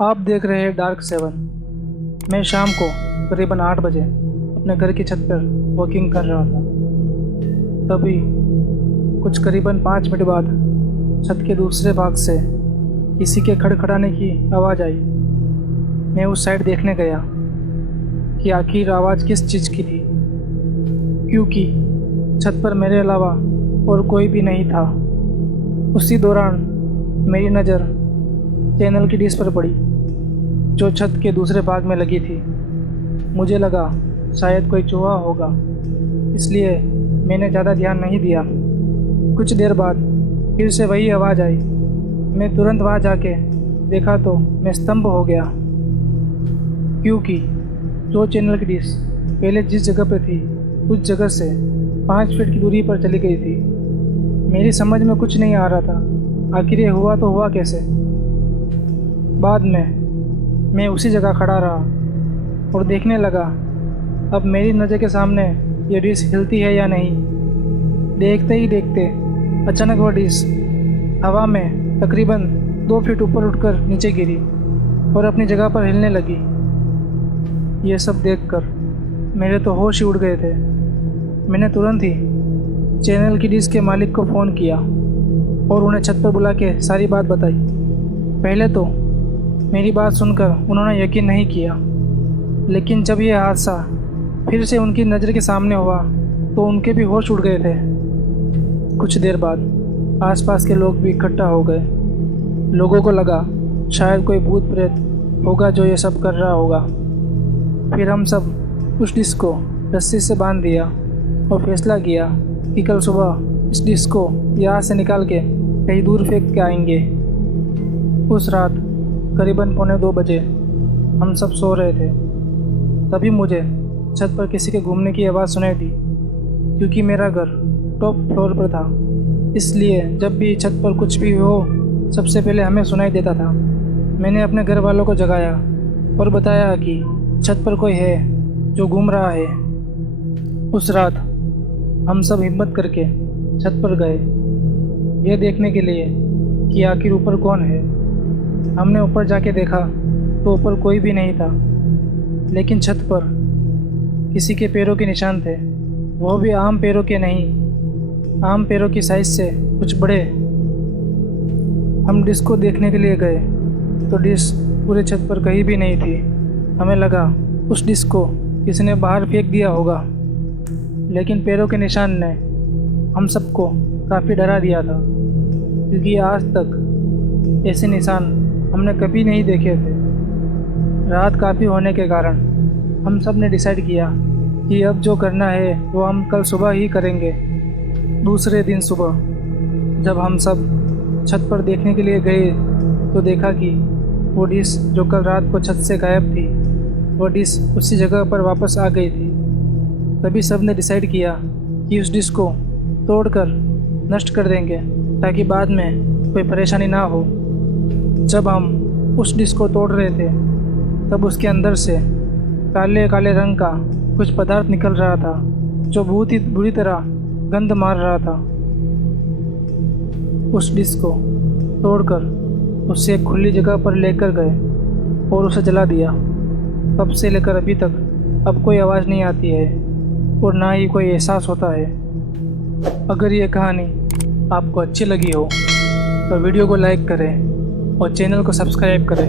आप देख रहे हैं डार्क 7। मैं शाम को करीबन 8 बजे अपने घर की छत पर वॉकिंग कर रहा था। तभी कुछ करीबन 5 मिनट बाद छत के दूसरे भाग से किसी के खड़खड़ाने की आवाज़ आई। मैं उस साइड देखने गया कि आखिर आवाज़ किस चीज़ की थी, क्योंकि छत पर मेरे अलावा और कोई भी नहीं था। उसी दौरान मेरी नज़र चैनल की डिश पर पड़ी, जो छत के दूसरे भाग में लगी थी। मुझे लगा शायद कोई चूहा होगा, इसलिए मैंने ज़्यादा ध्यान नहीं दिया। कुछ देर बाद फिर से वही आवाज़ आई। मैं तुरंत वहाँ जाके देखा तो मैं स्तंभ हो गया, क्योंकि जो चैनल की डिश पहले जिस जगह पर थी उस जगह से 5 फीट की दूरी पर चली गई थी। मेरी समझ में कुछ नहीं आ रहा था, आखिर ये हुआ तो हुआ कैसे। बाद में मैं उसी जगह खड़ा रहा और देखने लगा अब मेरी नज़र के सामने ये डिश हिलती है या नहीं। देखते ही देखते अचानक वह डिश हवा में तकरीबन 2 फीट ऊपर उठकर नीचे गिरी और अपनी जगह पर हिलने लगी। ये सब देखकर मेरे तो होश ही उड़ गए थे। मैंने तुरंत ही चैनल की डिश के मालिक को फ़ोन किया और उन्हें छत पर बुला के सारी बात बताई। पहले तो मेरी बात सुनकर उन्होंने यकीन नहीं किया, लेकिन जब यह हादसा फिर से उनकी नज़र के सामने हुआ तो उनके भी होश उड़ गए थे। कुछ देर बाद आसपास के लोग भी इकट्ठा हो गए। लोगों को लगा शायद कोई भूत प्रेत होगा जो ये सब कर रहा होगा। फिर हम सब उस डिश को रस्सी से बांध दिया और फैसला किया कि कल सुबह इस डिश को यहाँ से निकाल के कहीं दूर फेंक के आएंगे। उस रात करीबन 1:45 बजे हम सब सो रहे थे। तभी मुझे छत पर किसी के घूमने की आवाज़ सुनाई दी, क्योंकि मेरा घर टॉप फ्लोर पर था, इसलिए जब भी छत पर कुछ भी हो सबसे पहले हमें सुनाई देता था। मैंने अपने घर वालों को जगाया और बताया कि छत पर कोई है जो घूम रहा है। उस रात हम सब हिम्मत करके छत पर गए, यह देखने के लिए कि आखिर ऊपर कौन है। हमने ऊपर जाके देखा तो ऊपर कोई भी नहीं था, लेकिन छत पर किसी के पैरों के निशान थे। वो भी आम पैरों के नहीं, आम पैरों की साइज से कुछ बड़े। हम डिश को देखने के लिए गए तो डिश पूरे छत पर कहीं भी नहीं थी। हमें लगा उस डिश को किसी ने बाहर फेंक दिया होगा, लेकिन पैरों के निशान ने हम सबको काफ़ी डरा दिया था, क्योंकि आज तक ऐसे निशान हमने कभी नहीं देखे थे। रात काफ़ी होने के कारण हम सब ने डिसाइड किया कि अब जो करना है वो हम कल सुबह ही करेंगे। दूसरे दिन सुबह जब हम सब छत पर देखने के लिए गए तो देखा कि वो डिश जो कल रात को छत से गायब थी, वो डिश उसी जगह पर वापस आ गई थी। तभी सब ने डिसाइड किया कि उस डिश को तोड़कर नष्ट कर देंगे, ताकि बाद में कोई परेशानी ना हो। जब हम उस डिश को तोड़ रहे थे तब उसके अंदर से काले काले रंग का कुछ पदार्थ निकल रहा था, जो बहुत ही बुरी तरह गंध मार रहा था। उस डिश को तोड़कर उसे एक खुली जगह पर लेकर गए और उसे जला दिया। तब से लेकर अभी तक अब कोई आवाज़ नहीं आती है और ना ही कोई एहसास होता है। अगर ये कहानी आपको अच्छी लगी हो तो वीडियो को लाइक करें और चैनल को सब्सक्राइब करें।